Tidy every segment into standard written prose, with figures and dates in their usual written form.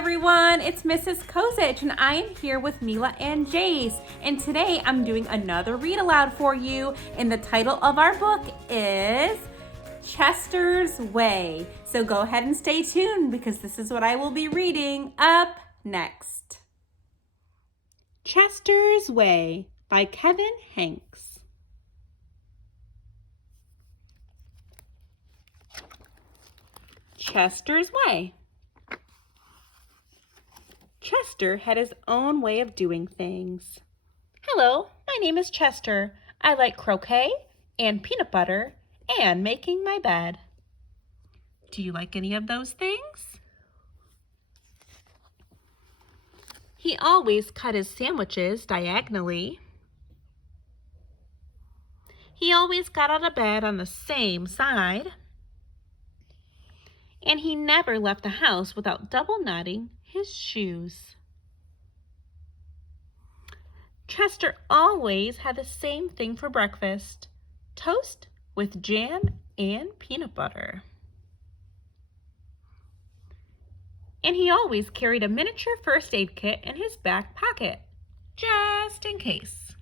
everyone, it's Mrs. Kozich and I am here with Mila and Jace, and today I'm doing another read aloud for you, and the title of our book is Chester's Way. So go ahead and stay tuned because this is what I will be reading up next. Chester's Way by Kevin Hanks. Chester's Way. Chester had his own way of doing things. Hello, my name is Chester. I like croquet and peanut butter and making my bed. Do you like any of those things? He always cut his sandwiches diagonally. He always got out of bed on the same side. And he never left the house without double knotting his shoes. Chester always had the same thing for breakfast, toast with jam and peanut butter. And he always carried a miniature first aid kit in his back pocket, just in case.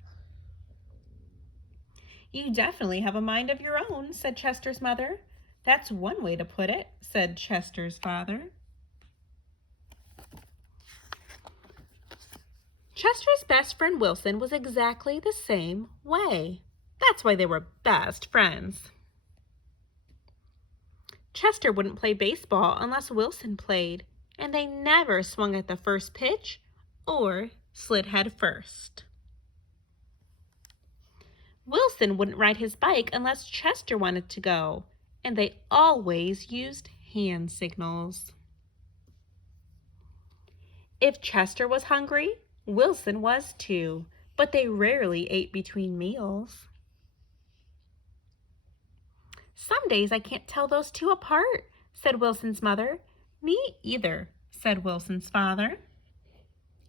You definitely have a mind of your own, said Chester's mother. That's one way to put it, said Chester's father. Chester's best friend Wilson was exactly the same way. That's why they were best friends. Chester wouldn't play baseball unless Wilson played, and they never swung at the first pitch or slid head first. Wilson wouldn't ride his bike unless Chester wanted to go, and they always used hand signals. If Chester was hungry, Wilson was too, but they rarely ate between meals. Some days I can't tell those two apart, said Wilson's mother. Me either, said Wilson's father.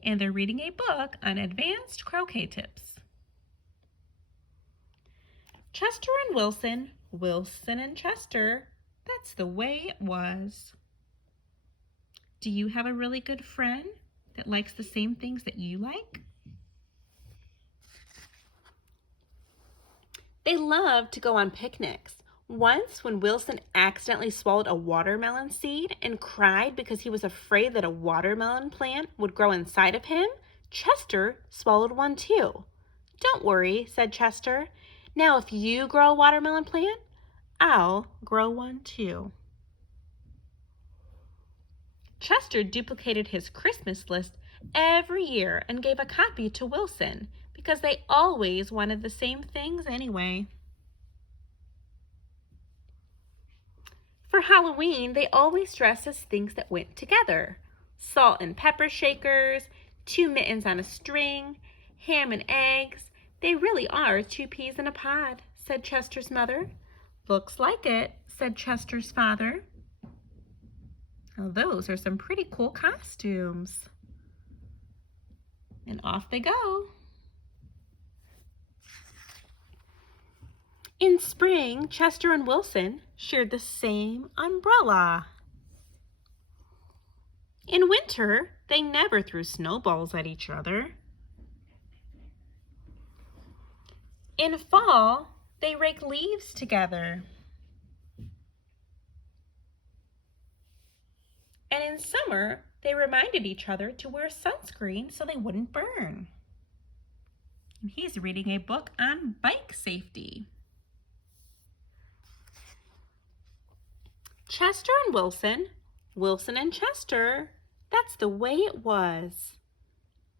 And they're reading a book on advanced croquet tips. Chester and Wilson, Wilson and Chester, that's the way it was. Do you have a really good friend that likes the same things that you like? They loved to go on picnics. Once, when Wilson accidentally swallowed a watermelon seed and cried because he was afraid that a watermelon plant would grow inside of him, Chester swallowed one too. Don't worry, said Chester. Now if you grow a watermelon plant, I'll grow one too. Chester duplicated his Christmas list every year and gave a copy to Wilson because they always wanted the same things anyway. For Halloween, they always dressed as things that went together. Salt and pepper shakers, 2 mittens on a string, ham and eggs. They really are 2 peas in a pod, said Chester's mother. Looks like it, said Chester's father. Now those are some pretty cool costumes. And off they go. In spring, Chester and Wilson shared the same umbrella. In winter, they never threw snowballs at each other. In fall, they raked leaves together. And in summer, they reminded each other to wear sunscreen so they wouldn't burn. And he's reading a book on bike safety. Chester and Wilson, Wilson and Chester, that's the way it was.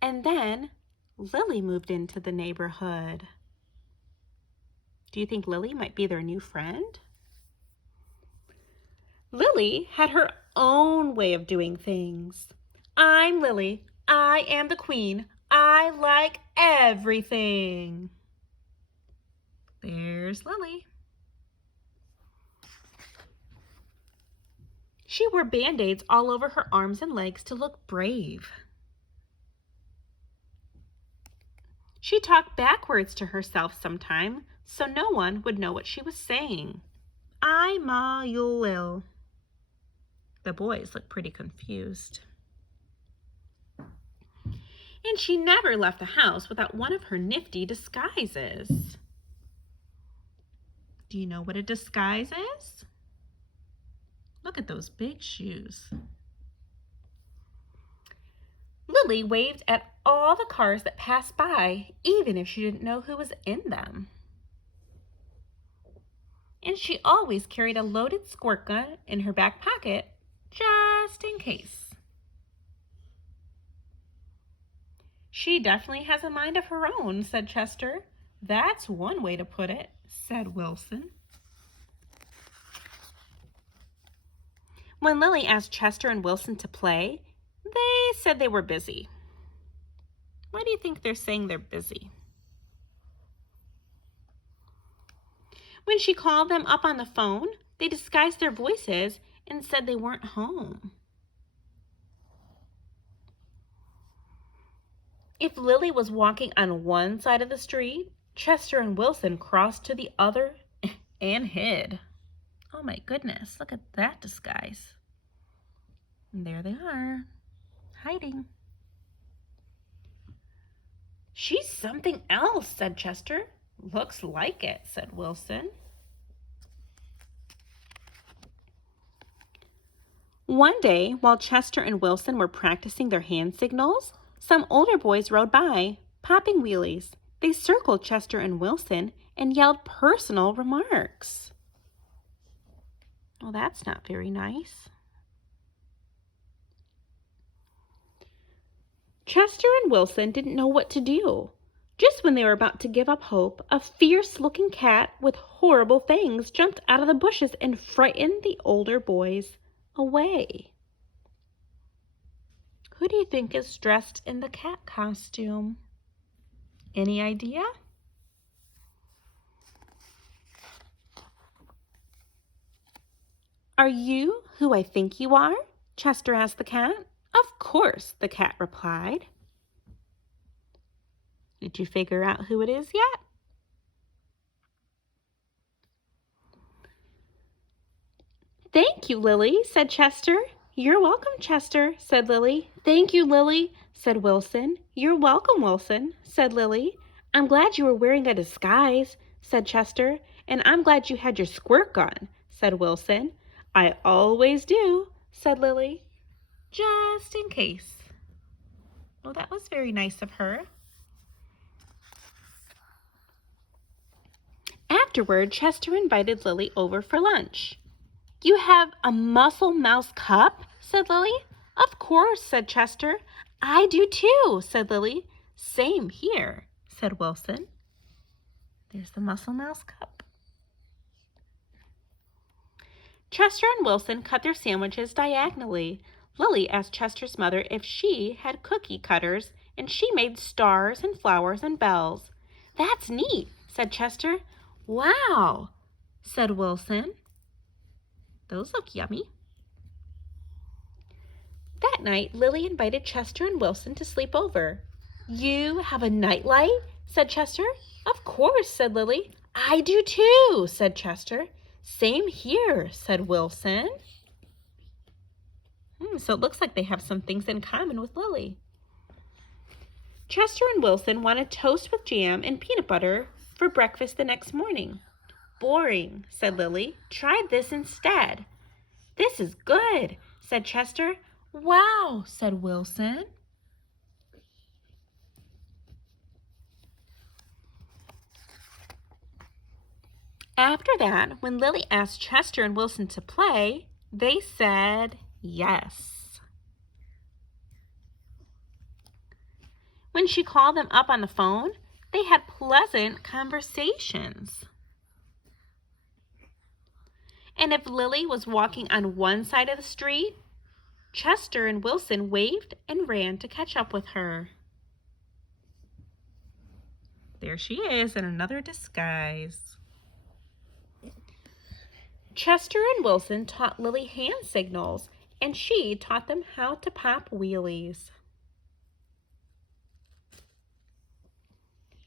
And then Lily moved into the neighborhood. Do you think Lily might be their new friend? Lily had her own way of doing things. I'm Lily. I am the queen. I like everything. There's Lily. She wore band-aids all over her arms and legs to look brave. She talked backwards to herself sometime so no one would know what she was saying. I ma you'll. The boys looked pretty confused. And she never left the house without one of her nifty disguises. Do you know what a disguise is? Look at those big shoes. Lily waved at all the cars that passed by, even if she didn't know who was in them. And she always carried a loaded squirt gun in her back pocket, just in case. She definitely has a mind of her own, said Chester. That's one way to put it, said Wilson. When Lily asked Chester and Wilson to play, they said they were busy. Why do you think they're saying they're busy? When she called them up on the phone, they disguised their voices and said they weren't home. If Lily was walking on one side of the street, Chester and Wilson crossed to the other and hid. Oh my goodness, look at that disguise. And there they are, hiding. She's something else, said Chester. Looks like it, said Wilson. One day, while Chester and Wilson were practicing their hand signals, some older boys rode by, popping wheelies. They circled Chester and Wilson and yelled personal remarks. Well, that's not very nice. Chester and Wilson didn't know what to do. Just when they were about to give up hope, a fierce-looking cat with horrible fangs jumped out of the bushes and frightened the older boys away. Who do you think is dressed in the cat costume? Any idea? Are you who I think you are? Chester asked the cat. Of course, the cat replied. Did you figure out who it is yet? Thank you, Lily, said Chester. You're welcome, Chester, said Lily. Thank you, Lily, said Wilson. You're welcome, Wilson, said Lily. I'm glad you were wearing a disguise, said Chester. And I'm glad you had your squirt gun, said Wilson. I always do, said Lily. Just in case. Well, that was very nice of her. Afterward, Chester invited Lily over for lunch. You have a muscle mouse cup? Said Lily. Of course, said Chester. I do too, said Lily. Same here, said Wilson. There's the muscle mouse cup. Chester and Wilson cut their sandwiches diagonally. Lily asked Chester's mother if she had cookie cutters, and she made stars and flowers and bells. That's neat, said Chester. Wow, said Wilson. Those look yummy. That night, Lily invited Chester and Wilson to sleep over. You have a nightlight? Said Chester. Of course, said Lily. I do too, said Chester. Same here, said Wilson. So it looks like they have some things in common with Lily. Chester and Wilson wanted toast with jam and peanut butter for breakfast the next morning. Boring, said Lily. Try this instead. This is good, said Chester. Wow, said Wilson. After that, when Lily asked Chester and Wilson to play, they said yes. When she called them up on the phone, they had pleasant conversations. And if Lily was walking on one side of the street, Chester and Wilson waved and ran to catch up with her. There she is in another disguise. Chester and Wilson taught Lily hand signals, and she taught them how to pop wheelies.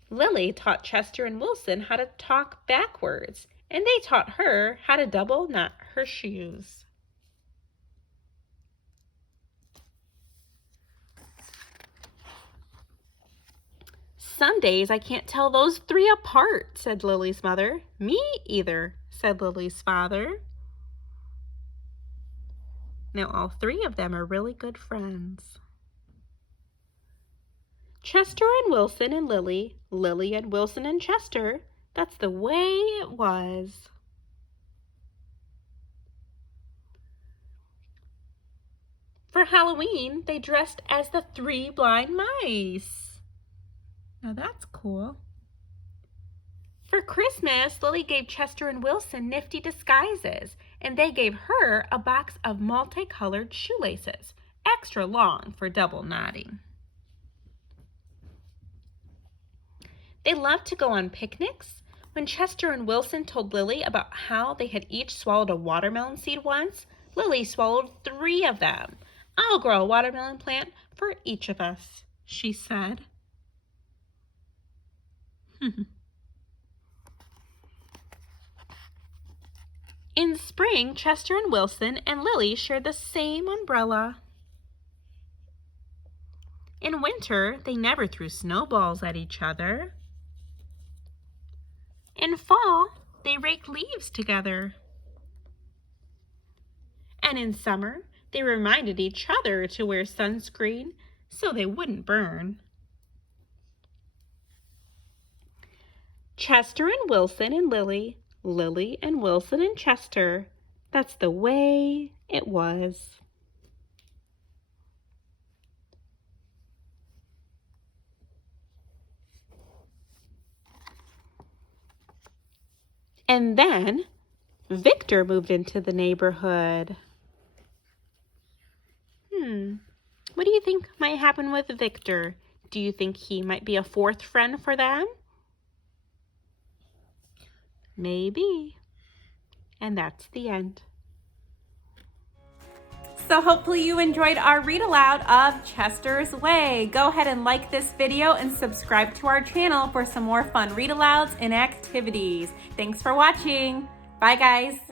Lily taught Chester and Wilson how to talk backwards, and they taught her how to double knot her shoes. Some days I can't tell those three apart, said Lily's mother. Me either, said Lily's father. Now all three of them are really good friends. Chester and Wilson and Lily, Lily and Wilson and Chester, that's the way it was. For Halloween, they dressed as the three blind mice. Now that's cool. For Christmas, Lily gave Chester and Wilson nifty disguises, and they gave her a box of multicolored shoelaces, extra long for double knotting. They loved to go on picnics. When Chester and Wilson told Lily about how they had each swallowed a watermelon seed once, Lily swallowed 3 of them. I'll grow a watermelon plant for each of us, she said. In spring, Chester and Wilson and Lily shared the same umbrella. In winter, they never threw snowballs at each other. In fall, they raked leaves together. And in summer, they reminded each other to wear sunscreen so they wouldn't burn. Chester and Wilson and Lily, Lily and Wilson and Chester, that's the way it was. And then Victor moved into the neighborhood. What do you think might happen with Victor? Do you think he might be a 4th friend for them? Maybe. And that's the end. So hopefully you enjoyed our read aloud of Chester's Way. Go ahead and like this video and subscribe to our channel for some more fun read alouds and activities. Thanks for watching. Bye guys.